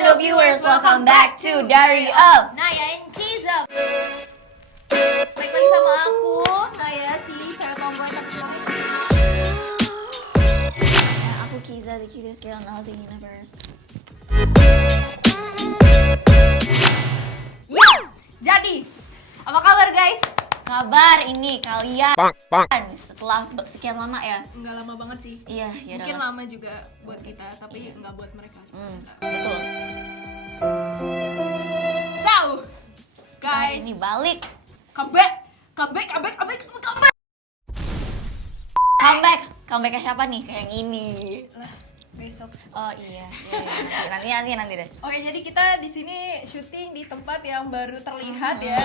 Ekomando viewers, welcome back to Diary of Naya and Kiza. Balik lagi sama aku, Naya si cewek tomboy tapi suami. Aku Kiza, the cutest girl in all the universe. Jadi, apa kabar guys? Kabar ini kalian setelah sekian lama ya? Enggak lama banget sih. Iya, ya Mungkin lama juga buat kita, tapi enggak buat mereka. betul. So, guys, Ini balik. comeback. Comebacknya siapa nih? Kayak yang ini. Besok. Oh iya, nanti deh. Oke, jadi kita di sini syuting di tempat yang baru terlihat ya.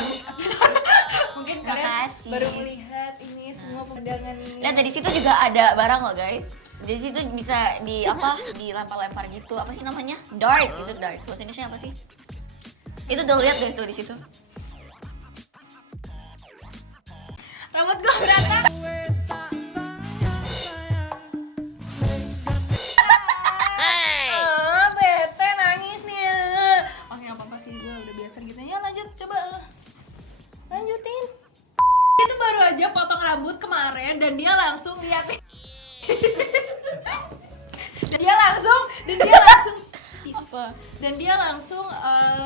Mungkin kalian Makasih. baru melihat ini semua pemandangan ini. Lihat dari situ juga ada barang loh guys. Dari situ bisa dilempar-lempar gitu. Apa sih namanya? Dart, itu dart. Bahasa Indonesia apa sih? Itu udah lihat deh tuh di situ. Rambut gua berantakan. Bete nangis nih ya. Oke, nggak apa-apa sih, gue udah biasa gitu. Ya lanjut, coba lanjutin. Itu baru aja potong rambut kemarin dan dia langsung liatin. dan dia langsung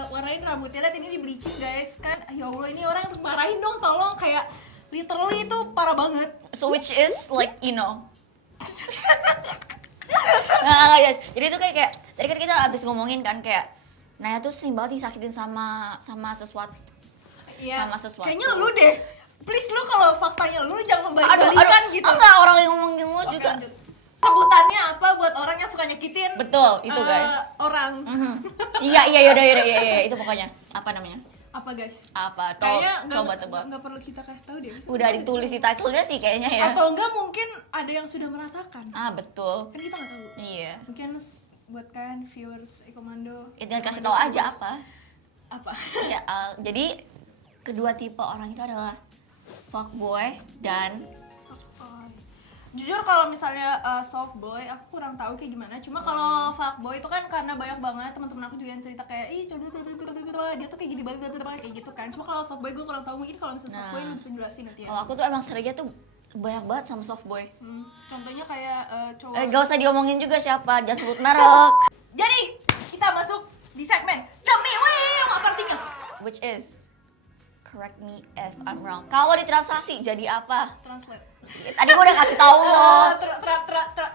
warnain rambutnya. Lihat ini di bleaching guys kan. Ya Allah, ini orang marahin dong, tolong, kayak literally itu parah banget. So which is like Nah guys, jadi itu kayak tadi kan kita abis ngomongin kan kayak Naya tuh sering banget disakitin sama sesuatu. Iya. Sama sesuatu. Kayaknya lu deh. Please, lu kalau faktanya lu jangan balik-balikan gitu. Enggak, orang yang ngomongin lu Oke, juga. lanjut. Sebutannya apa buat orang yang suka nyakitin? Betul, itu guys. Orang. Iya, yaudah, itu pokoknya. Apa namanya? Apa guys? Apa? Kayaknya Coba tebak. nggak perlu kita kasih tahu deh. Udah ditulis di title-nya sih kayaknya ya. Atau enggak mungkin ada yang sudah merasakan. Ah, betul. Kan kita nggak tahu. Iya. Mungkin buat kalian viewers Ekomando. Itu kasih tahu aja apa. Apa? Ya, jadi kedua tipe orang itu adalah fuckboy dan Softboy. Jujur kalau misalnya soft boy, aku kurang tahu kayak gimana. Cuma kalau fuckboy itu kan karena banyak banget teman-teman aku juga yang cerita kayak ih coba dia tuh kayak gini banget kayak gitu kan. Cuma kalau soft boy gue kurang tahu. Mungkin kalau misalnya soft boy lu bisa jelasin nanti ya. kalau aku tuh emang seringnya tuh banyak banget sama softboy. Contohnya kayak cowok. Gak usah diomongin juga siapa, jangan sebut merek. Jadi kita masuk di segmen Tell me apa artinya? Which is correct me if I'm wrong. Kalau di transaksi jadi apa? Translate. Tadi gua udah kasih tahu loh.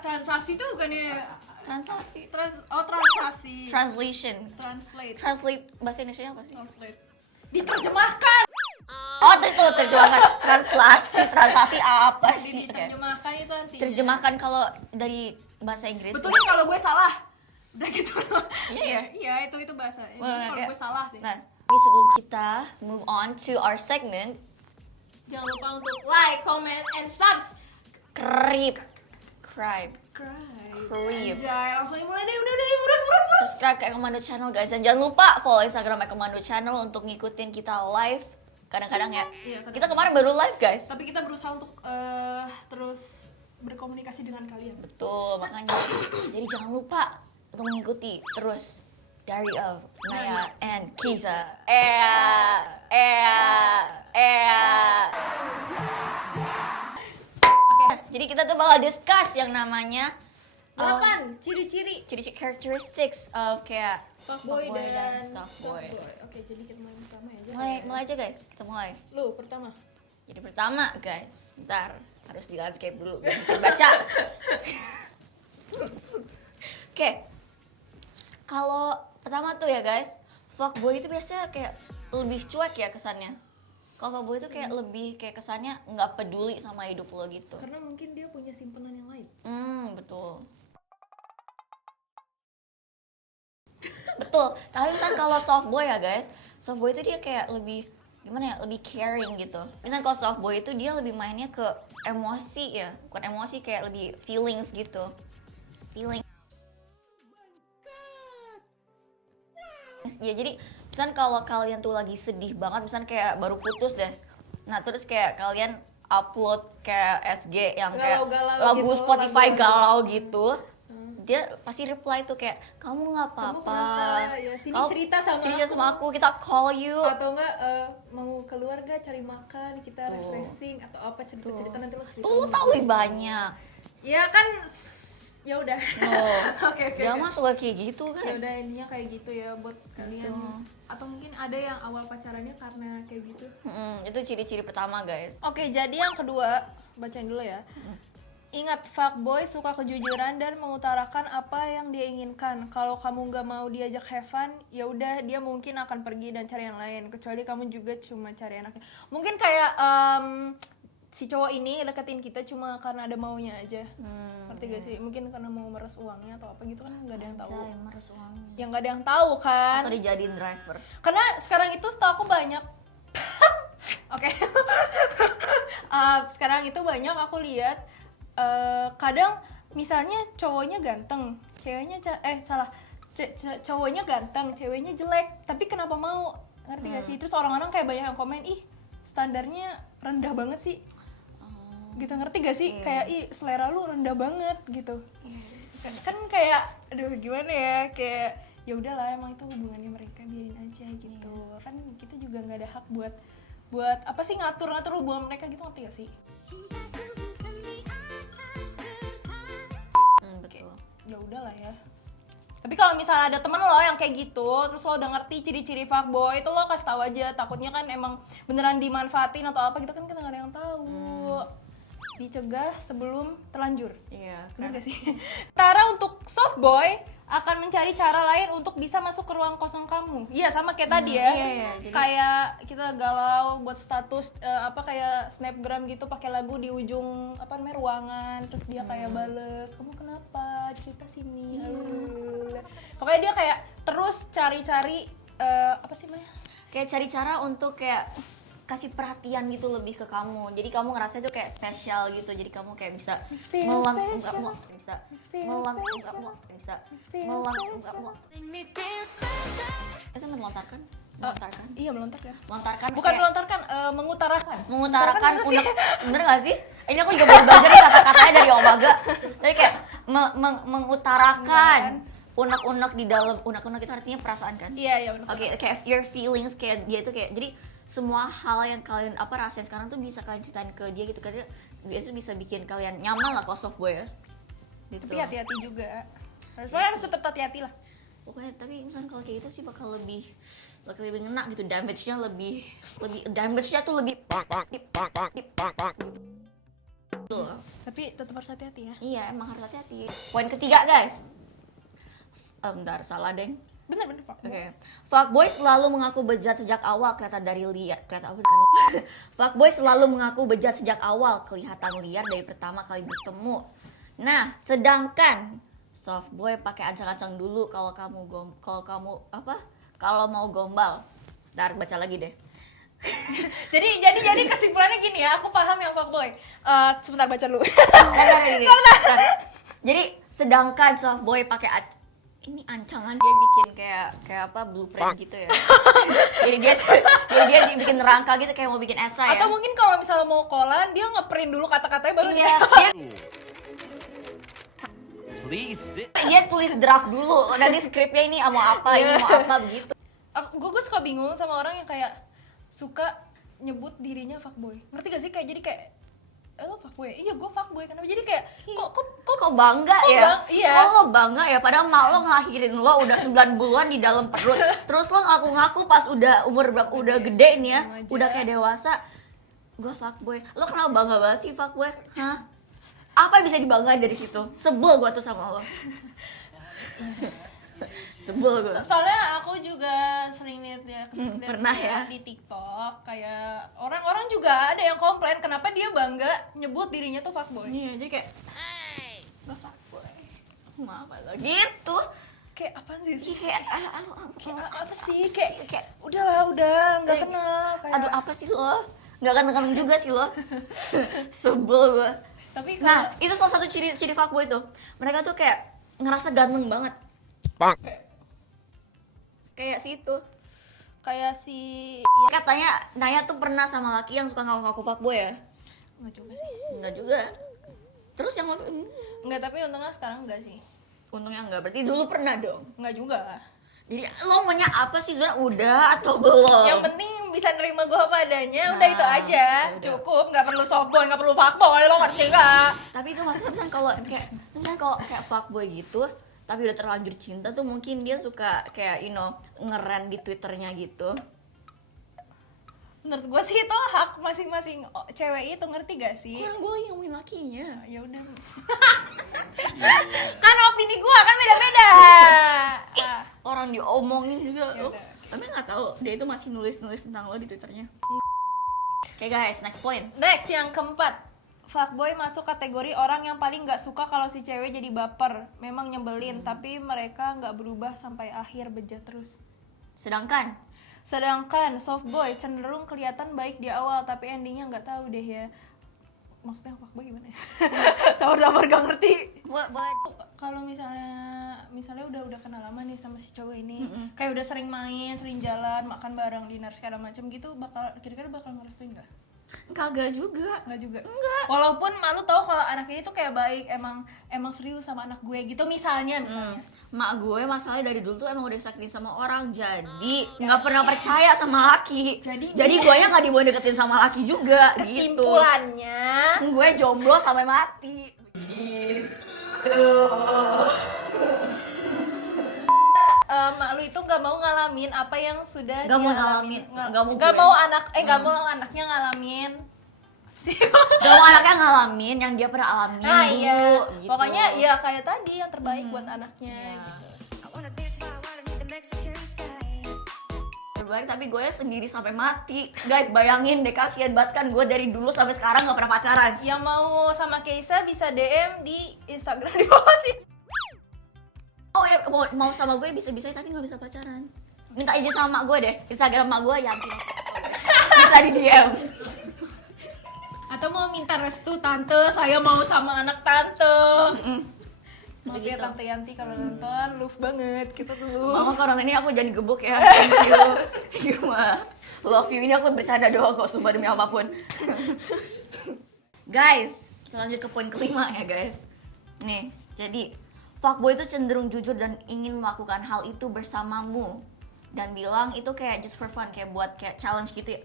Transaksi itu bukannya Transaksi. transaksi. Translation. Translate. Translate bahasa Indonesia apa sih? Translate. Diterjemahkan. Oh, itu terjemahkan. Translasi apa sih? Oke. Diterjemahkan itu artinya. Terjemahkan kalau dari bahasa Inggris. Betulnya kalau gue salah. Udah gitu. Iya ya? Iya, itu bahasa. Well, Kalau kayak- gue salah deh. Nah, sebelum kita move on to our segment, Jangan lupa untuk like, comment, and creep, subscribe. Creep. Anjay, langsung mulai deh. Udah, buruan. subscribe ke Ekomando Channel guys, dan jangan lupa follow Instagram Ekomando Channel untuk ngikutin kita live. Kadang-kadang ya. Iya, kadang. Kita kemarin baru live guys. Tapi kita berusaha untuk terus berkomunikasi dengan kalian. Betul, makanya. Jadi jangan lupa untuk mengikuti terus Diary of Naya and Kiza. Oke, jadi kita tuh bakal discuss yang namanya 8 ciri-ciri characteristics of kayak fuckboy dan softboy. Oke, jadi kita mulai pertama ya. Mulai aja guys, kita mulai. Lu pertama. Jadi pertama guys, bentar harus di landscape dulu biar bisa baca. Oke, kalau pertama tuh ya guys, fuckboy itu biasanya kayak lebih cuek ya kesannya. Kalau fuckboy itu kayak lebih kayak kesannya nggak peduli sama hidup lo gitu. Karena mungkin dia punya simpenan yang lain. Betul. Betul. Tapi misalnya kalau softboy ya guys, softboy itu dia kayak lebih gimana ya, lebih caring gitu. Misalnya kalau softboy itu dia lebih mainnya ke emosi ya, bukan emosi, kayak lebih feelings gitu. Feeling. Ya jadi misalnya kalau kalian tuh lagi sedih banget, misalnya kayak baru putus deh. Nah terus kayak kalian upload kayak SG yang kayak Galau-galau lagu gitu, Spotify lagu-lagu. galau gitu. dia pasti reply tuh kayak kamu nggak Kamu apa-apa, kenapa? Ya, sini cerita sama aku, kita call you. Atau enggak mau keluar gak cari makan, kita refreshing atau apa, cerita-cerita nanti lo cerita. Tuh lu tahu lebih banyak. Ya kan ya udah. Oke. Dia mah suka kayak gitu Ya guys. udah, intinya kayak gitu ya buat kalian. Atau mungkin ada yang awal pacarannya karena kayak gitu. Itu ciri-ciri pertama guys. Oke, jadi yang kedua, bacain dulu ya. Ingat, fuckboy suka kejujuran dan mengutarakan apa yang dia inginkan. Kalau kamu nggak mau diajak have fun, ya udah dia mungkin akan pergi dan cari yang lain. Kecuali kamu juga cuma cari enaknya. Mungkin kayak si cowok ini deketin kita cuma karena ada maunya aja. Ngerti gak sih? Mungkin karena mau meres uangnya atau apa gitu kan, nggak ada yang tahu. Anjay, meres uangnya. Yang nggak ada yang tahu kan. Atau dijadiin driver. Karena sekarang itu setahu aku banyak. Oke. Sekarang itu banyak aku lihat kadang misalnya cowoknya ganteng, ceweknya cowoknya ganteng, ceweknya jelek, tapi kenapa mau? Ngerti gak sih? Itu orang-orang kayak banyak yang komen, ih standarnya rendah banget sih. Gitu, ngerti gak sih? Kayak ih selera lu rendah banget gitu. Kan kayak aduh gimana ya, kayak ya udahlah emang itu hubungannya mereka, biarin aja gitu. Kan kita juga nggak ada hak buat apa sih ngatur hubungan mereka gitu, ngerti gak sih? Betul. Ya udahlah ya. Tapi kalau misalnya ada temen lo yang kayak gitu, terus lo udah ngerti ciri-ciri fuckboy, itu lo kasih tahu aja. Takutnya kan emang beneran dimanfaatin atau apa gitu kan, kita nggak ada yang tahu. Dicegah sebelum terlanjur. Iya. Bener gak sih? Cara untuk softboy akan mencari cara lain untuk bisa masuk ke ruang kosong kamu. Iya, sama kayak tadi ya. Iya, jadi Kayak kita galau buat status kayak snapgram gitu, pakai lagu di ujung ruangan, terus dia kayak bales, "Kamu kenapa? Cerita sini." Pokoknya dia kayak terus cari-cari apa sih namanya? Kayak cari cara untuk kayak kasih perhatian gitu lebih ke kamu. Jadi kamu ngerasa itu kayak spesial gitu. Jadi kamu kayak bisa melang enggak mau, bisa melang enggak mau, bisa melang enggak mau. Kita melontarkan, Iya, melontar ya. melontarkan. Bukan kayak melontarkan, mengutarakan. mengutarakan unek, bener gak sih? Ini aku juga baru belajar nih kata-katanya dari Omaga. Jadi kayak mengutarakan unek-unek di dalam, unek-unek itu artinya perasaan kan? Iya, benar. Oke, kayak your feelings, kayak dia itu kayak, jadi semua hal yang kalian rasain sekarang tuh bisa kalian ceritain ke dia gitu, karena dia tuh bisa bikin kalian nyaman lah kalau softboy ya. Gitu. Tapi hati-hati juga. Harus tetap hati-hati lah. Pokoknya tapi misalnya kalau kayak gitu sih bakal lebih ngena gitu, damage-nya tuh lebih gitu. Tapi tetap harus hati-hati ya. Iya, emang harus hati-hati. Poin ketiga guys. Bentar, salah deng. Bener Pak. Oke. Fuckboy selalu mengaku bejat sejak awal, kata dari liar. Kata apa kan? Fuckboy selalu mengaku bejat sejak awal, kelihatan liar dari pertama kali bertemu. Nah, sedangkan softboy pakai ancang-ancang dulu kalau mau gombal. Ntar baca lagi deh. jadi kesimpulannya gini ya, aku paham yang fuckboy. Sebentar baca dulu. Bentar. Jadi sedangkan softboy pakai ini ancangan, dia bikin kayak apa blueprint gitu ya. jadi dia bikin rangka gitu kayak mau bikin esai ya. Atau mungkin kalau misalnya mau callan, dia nge-print dulu kata-katanya baru Iya, dia tulis draft dulu. Nanti skripnya ini mau apa, ini mau apa begitu. Gue suka bingung sama orang yang kayak suka nyebut dirinya fuckboy. Ngerti gak sih? Kayak jadi kayak lo fuckboy? Iya, gue fuckboy. Kenapa? Jadi kayak Kok bangga ya? Iya. Kok lo bangga ya? Padahal mak lo ngelahirin lo udah 9 bulan di dalam perut. Terus lo ngaku-ngaku pas udah umur berapa, udah gede nih ya, udah kayak dewasa, gue fuckboy. Lo kenapa bangga banget sih fuckboy? Hah? Apa yang bisa dibanggain dari situ? Sebel gue tuh sama lo. Sebel gue. Soalnya aku juga sering lihat ya, pernah ya di TikTok kayak orang-orang juga ada yang komplain kenapa dia bangga nyebut dirinya tuh fuckboy. Iya, jadi kayak Gak fuckboy. apa lagi gitu. Kayak apa sih? Kayak Apa sih? Kayak udahlah, nggak kenal. Kayak... Aduh, apa sih lo? Nggak kenal juga sih lo. Sebel gue. Tapi Nah, itu salah satu ciri fuckboy tuh. Mereka tuh kayak ngerasa ganteng banget. Kayak si itu. Kayak si Katanya Naya tuh pernah sama laki yang suka ngaku-ngaku fuckboy ya? Enggak juga sih. Enggak juga. Terus yang Enggak, tapi untungnya sekarang enggak sih. Untungnya enggak, berarti dulu pernah dong. Enggak juga. Jadi lo maunya apa sih sebenarnya, udah atau belum? Yang penting bisa nerima gue apa adanya, udah itu aja. udah. Cukup, nggak perlu softboy, nggak perlu fuckboy, lo ngerti nggak? Tapi itu maksudnya misalnya kalau kayak fuckboy gitu, tapi udah terlanjur cinta tuh mungkin dia suka kayak ngeren di Twitternya gitu. Menurut gue sih itu hak masing-masing cewek itu, ngerti gak sih? Orang gue lagi ngomongin lakinya. Ya udah. Kan opini gue kan beda-beda. Orang diomongin juga Ya lo. udah. Tapi nggak tahu dia itu masih nulis tentang lo di Twitternya. Oke guys, next point. Next, yang keempat, fuckboy masuk kategori orang yang paling nggak suka kalau si cewek jadi baper. Memang nyebelin, tapi mereka nggak berubah sampai akhir, bejat terus. Sedangkan Softboy cenderung kelihatan baik di awal, tapi endingnya nggak tahu deh ya. Maksudnya fuckboy gimana ya? Sabar-sabar gak ngerti. boleh Kalau misalnya udah kenal lama nih sama si cowok ini, kayak udah sering main, sering jalan, makan bareng, dinner segala macam gitu, kira-kira bakal ngerestuin nggak? kagak juga. Nggak juga. Enggak. Walaupun malu tahu kalau anak ini tuh kayak baik, emang serius sama anak gue gitu misalnya. Mak gue masalahnya dari dulu tuh emang udah disakitin sama orang, jadi nggak pernah percaya sama laki. Jadi gue nya nggak dibolehin deketin sama laki juga. Kesimpulannya, gitu. Gue jomblo sampai mati. mak lu itu nggak mau ngalamin apa yang sudah Nggak dia mau ngalamin. nggak mau nggak mau anaknya ngalamin. Gak mau anaknya ngalamin yang dia pernah alamin dulu Iya. gitu. Pokoknya ya kayak tadi yang terbaik buat anaknya. Terbaik, tapi gue sendiri sampai mati. Guys, bayangin deh, kasihan banget kan gue dari dulu sampai sekarang gak pernah pacaran. Yang mau sama Keisa bisa DM di Instagram di bawah sih. Oh ya, mau sama gue bisa-bisa tapi gak bisa pacaran. Minta izin sama mak gue deh, Instagram mak gue Yanti. Bisa di DM. Atau mau minta restu tante, saya mau sama anak tante. Maaf ya Begitu. Tante Yanti kalau nonton, love banget kita tuh. Mama kalau ini aku jangan gebuk ya. Thank you. Thank you, Ma. Love you, ini aku bercanda doang kok, sumpah demi apapun. Guys, kita lanjut ke poin kelima ya guys. Nih, jadi fuckboy itu cenderung jujur dan ingin melakukan hal itu bersamamu. Dan bilang itu kayak just for fun, kayak buat kayak challenge gitu ya.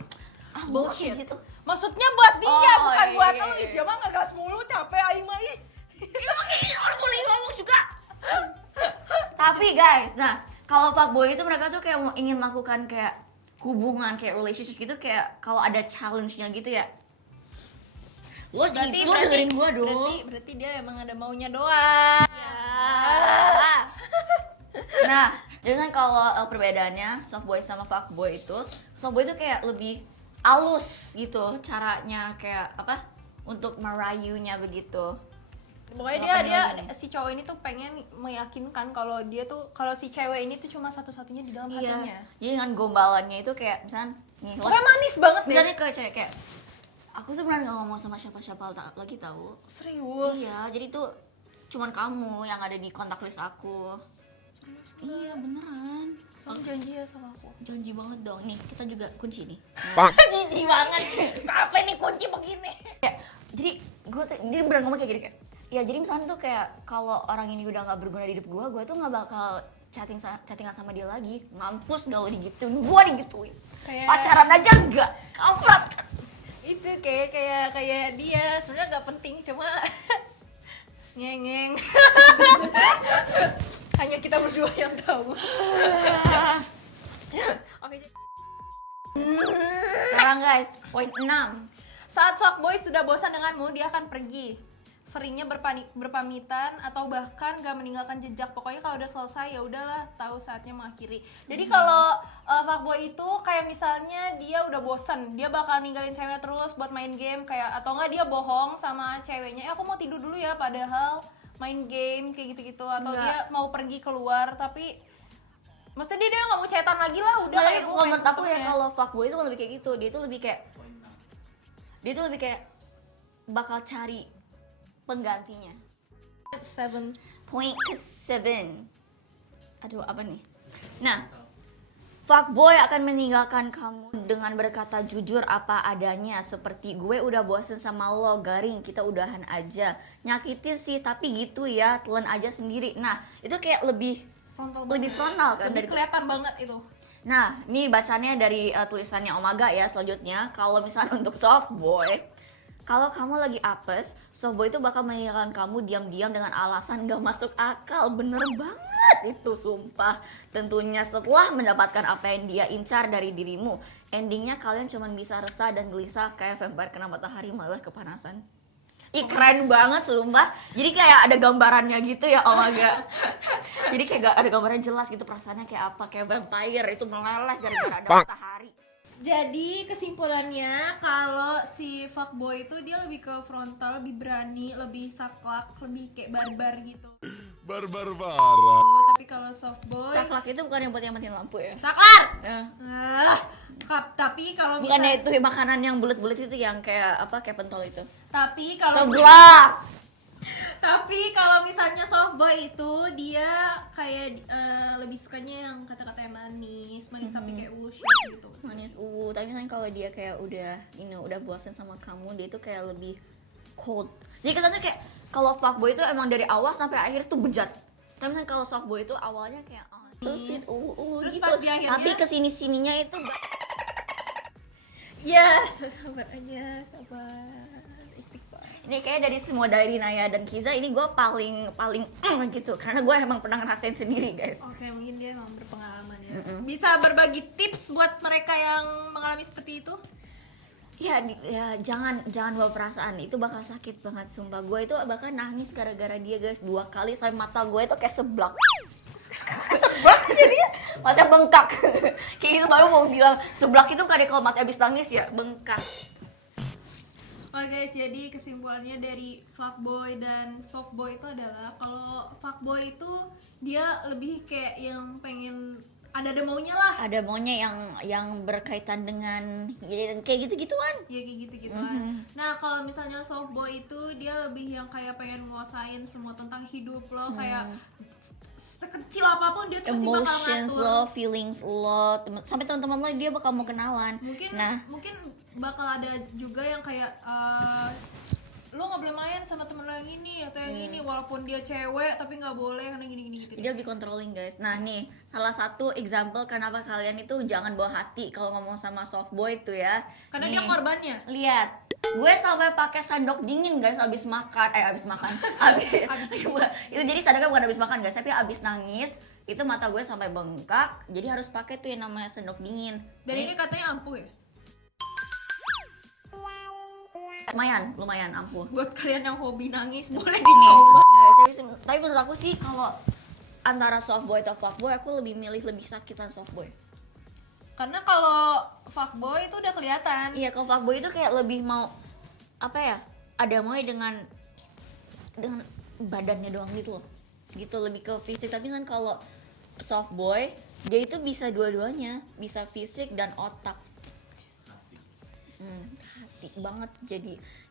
Ah, Bullshit. gitu. Maksudnya buat dia, Oh, bukan iya, buat iya, lo. iya. Dia mah ngegas mulu, capek aing mah ih. Emang ini orang boleh ngomong juga. Tapi guys, nah kalau fuckboy itu mereka tuh kayak mau ingin melakukan kayak hubungan kayak relationship gitu, kayak kalau ada challenge-nya gitu ya. Lo dengerin gua dong. Berarti dia emang ada maunya doang. Ya. Nah, jadi kan kalau perbedaannya softboy sama fuckboy itu, softboy itu kayak lebih halus gitu caranya, kayak apa? Untuk merayunya begitu. Pokoknya dia Gini. si cowok ini tuh pengen meyakinkan kalau dia tuh, kalau si cewek ini tuh cuma satu-satunya di dalam hatinya. Jadi dengan gombalannya itu kayak misalnya nih, Pokoknya manis banget deh. misalnya kayak cewek kayak aku sebenarnya nggak ngomong sama siapa-siapa lagi tahu. Serius. Iya, jadi tuh cuman kamu yang ada di kontak list aku. Serius. Iya, beneran. Kamu janji ya sama aku. Janji banget dong. Nih, kita juga kunci nih. Jijik banget. Apa ini kunci begini? Ya, jadi dia beneran ngomong kayak gini kayak, ya jadi misalnya tuh kayak kalau orang ini udah nggak berguna di hidup gue tuh nggak bakal chattingan sama dia lagi. Mampus gak lo digituin, gue digituin. Kayak- Pacaran aja enggak, kampret. Itu kayak dia sebenarnya nggak penting, cuma ngeng. Hanya kita berdua yang tahu. Oke. Sekarang guys, poin 6. Saat fuckboy sudah bosan denganmu, dia akan pergi. Seringnya berpamitan atau bahkan gak meninggalkan jejak. Pokoknya kalau udah selesai ya udahlah, tahu saatnya mengakhiri. Jadi kalau fuckboy itu kayak misalnya dia udah bosan, dia bakal ninggalin ceweknya terus buat main game kayak, atau enggak dia bohong sama ceweknya, aku mau tidur dulu ya, padahal main game kayak gitu-gitu, atau Enggak. dia mau pergi keluar tapi maksudnya dia nggak mau chatan lagi lah, udah Nah, kayak tapi gue kalau main menurut aku ya, sepenuhnya. kalau fuckboy itu lebih kayak gitu. Dia tuh lebih kayak bakal cari penggantinya. 7. Point ke 7. Aduh, apa nih? Nah, Fuckboy akan meninggalkan kamu dengan berkata jujur apa adanya. Seperti gue udah bosen sama lo, garing, kita udahan aja. Nyakitin sih, tapi gitu ya, telan aja sendiri. Nah, itu kayak lebih frontal kan. Lebih kelihatan banget itu. Nah, ini bacanya dari tulisannya Omaga ya selanjutnya. Kalau misalnya untuk softboy, kalau kamu lagi apes, softboy itu bakal meninggalkan kamu diam-diam dengan alasan gak masuk akal. Bener banget itu, sumpah. Tentunya setelah mendapatkan apa yang dia incar dari dirimu. Endingnya kalian cuma bisa resah dan gelisah kayak vampire kena matahari malah kepanasan. Ih, keren banget sumpah. Jadi kayak ada gambarannya gitu ya, Omaga. Jadi kayak ada gambaran jelas gitu perasaannya kayak apa, kayak vampire itu meleleh gara-gara ada matahari. Jadi kesimpulannya kalau si fuckboy itu dia lebih ke frontal, lebih berani, lebih saklek, lebih kayak barbar gitu. Barbar. Tapi kalau softboy Saklak itu bukan yang buat yang matiin lampu ya? saklar. Ya. Tapi kalau Bukannya misalnya itu makanan yang bulat-bulat itu yang kayak apa, kayak pentol itu? tapi kalau Seblak! Tapi kalau misalnya softboy itu dia kayak lebih sukanya yang kata-kata yang manis tapi kayak bullshit gitu. Manis, tapi misalnya kalau dia kayak udah, udah bosan sama kamu, dia itu kayak lebih cold. Jadi kesannya kayak kalau fuckboy itu emang dari awal sampai akhir tuh bejat. Tapi misalnya kalau softboy itu awalnya kayak so sweet, Terus gitu. pas di akhirnya- Tapi kesini-sininya itu Ya, sabar aja, sabar. Istighfar. ini kayak dari semua dari Naya dan Kiza ini gue paling gitu karena gue emang pernah ngerasain sendiri guys. Oke, mungkin dia emang berpengalaman ya. Bisa berbagi tips buat mereka yang mengalami seperti itu? Ya jangan bawa perasaan, itu bakal sakit banget sumpah. Gue itu bahkan nangis gara-gara dia guys 2 kali sampai mata gue itu kayak seblak. Seblak jadinya masih bengkak. Kayak gitu baru mau bilang seblak itu kan kalau masih habis nangis ya bengkak. Oke guys, jadi kesimpulannya dari fuckboy dan softboy itu adalah kalau fuckboy itu dia lebih kayak yang pengen ada maunya lah. Ada maunya yang berkaitan dengan ya, kayak gitu-gituan. Ya kayak gitu-gituan. Nah, kalau misalnya softboy itu dia lebih yang kayak pengen nguasain semua tentang hidup lo, kayak sekecil apapun dia tuh pasti bakal Emotions ngatur. lo, feelings lo, sampai teman-teman lo dia bakal mau kenalan. Mungkin bakal ada juga yang kayak lo nggak boleh main sama temen lo yang ini atau yang ini walaupun dia cewek tapi nggak boleh karena gini gitu. Dia lebih controlling guys. Nah nih salah satu example kenapa kalian itu jangan bawa hati kalau ngomong sama softboy itu ya. Karena Nih, dia korbannya. lihat, gue sampai pakai sendok dingin guys abis makan, abis itu jadi sendoknya bukan abis makan guys, tapi abis nangis itu mata gue sampai bengkak. Jadi harus pakai tuh yang namanya sendok dingin. Dan ini katanya ampuh ya. Lumayan ampuh. Buat kalian yang hobi nangis boleh dicoba. Nggak, serius, tapi menurut aku sih kalau antara softboy atau fuckboy aku lebih milih lebih sakitan softboy. Karena kalau fuckboy itu udah kelihatan. Iya, kalau fuckboy itu kayak lebih mau apa ya? Ada mau dengan badannya doang gitu loh. Gitu lebih ke fisik, tapi kan kalau softboy dia itu bisa dua-duanya, bisa fisik dan otak. Hati banget.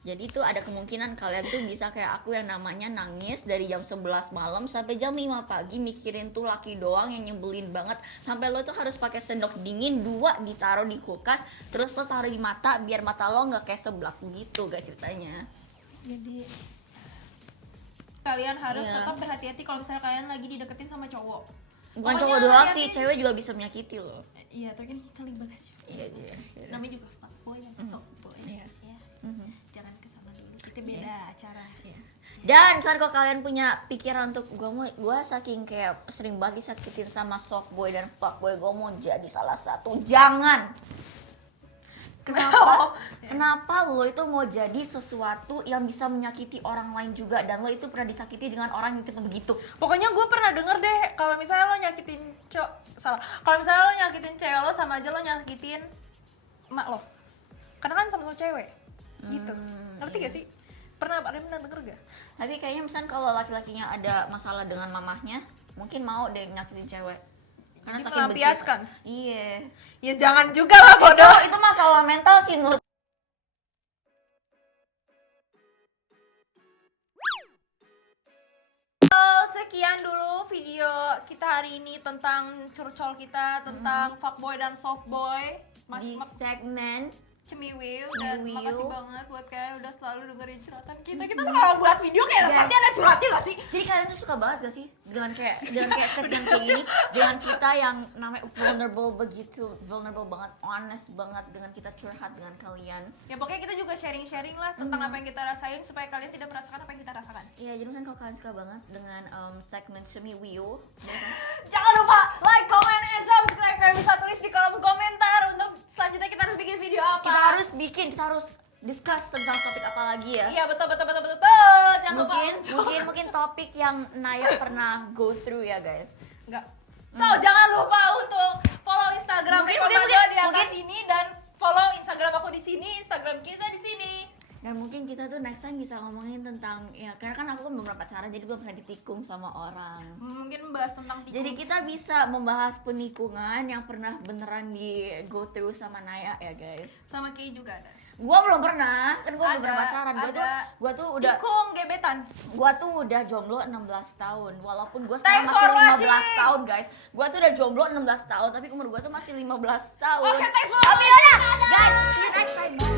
Jadi itu ada kemungkinan kalian tuh bisa kayak aku yang namanya nangis dari jam 11 malam sampai jam 5 pagi mikirin tuh laki doang yang nyebelin banget, sampai lo tuh harus pakai sendok dingin 2 ditaruh di kulkas, terus lo taruh di mata biar mata lo nggak kayak seblak gitu guys ceritanya. Jadi kalian harus Iya. tetap berhati-hati kalau misalnya kalian lagi dideketin sama cowok. Bukan Pokoknya cowok doang hati-hati. sih, cewek juga bisa menyakiti lo. Iya, tapi kan kita lagi bahas juga. Iya. Namanya juga fuckboy dan softboy. Iya. Ya. Jangan kesana dulu. Kita beda acara. Dan misalnya kalau kalian punya pikiran untuk gue saking kayak sering banget disakitin sama softboy dan fuckboy, gue mau jadi salah satu, jangan. Kenapa lo itu mau jadi sesuatu yang bisa menyakiti orang lain juga, dan lo itu pernah disakiti dengan orang yang tipe begitu? Pokoknya gue pernah denger deh kalau misalnya lo nyakitin kalau misalnya lo nyakitin cewek lo sama aja lo nyakitin emak lo. Karena kan sama lo cewek. Gitu. Ngerti gak sih? Pernah denger gak? Tapi kayaknya misalnya kalau laki-lakinya ada masalah dengan mamahnya, mungkin mau deh nyakitin cewek. Karena Jadi saking benci. melampiaskan? Iya. Ya jangan juga lah bodoh. Itu masalah mental sih menurut. sekian dulu video kita hari ini tentang curcol kita, tentang fuckboy dan softboy. Di segmen Cemiwiu, dan Cemiwiu. makasih banget buat kalian udah selalu dengerin curhatan kita. Kita tuh kalau buat video kayak Yes. pasti ada curhatnya gak sih? Jadi kalian tuh suka banget gak sih dengan kayak segmen kayak gini, dengan kita yang namanya vulnerable begitu, vulnerable banget, honest banget, dengan kita curhat dengan kalian. Ya pokoknya kita juga sharing-sharing lah tentang apa yang kita rasain supaya kalian tidak merasakan apa yang kita rasakan. Iya, jadi misalnya kalau kalian suka banget dengan segmen Cemiwiu, Jangan lupa like, comment, and subscribe. Kalian bisa tulis di kolom komentar untuk selanjutnya kita harus bikin video apa. kita harus discuss tentang topik apa lagi ya. Iya betul. Jangan Mungkin topik yang Naya pernah go through ya guys. Enggak. So, jangan lupa untuk follow Instagram Mungkin- Riko mungkin- Mago di atas mungkin- sini dan follow Instagram aku di sini, Instagram Kiza di sini. Dan mungkin kita tuh next time bisa ngomongin tentang ya karena kan aku kan belum pernah pacaran jadi belum pernah ditikung sama orang. Mungkin membahas tentang tikung. Jadi kita bisa membahas penikungan yang pernah beneran di go through sama Naya ya guys. sama Ki juga ada. Gua belum pernah, kan gua belum Ada, pernah pacaran. Gua tuh udah tikung gebetan. jomblo 16 tahun. Walaupun gua sekarang Thanks masih for 15 watching. tahun, guys. Gua tuh udah jomblo 16 tahun, tapi umur gua tuh masih 15 tahun. Oke, thanks for Tapi watching. udah, guys, see you next time. Bye.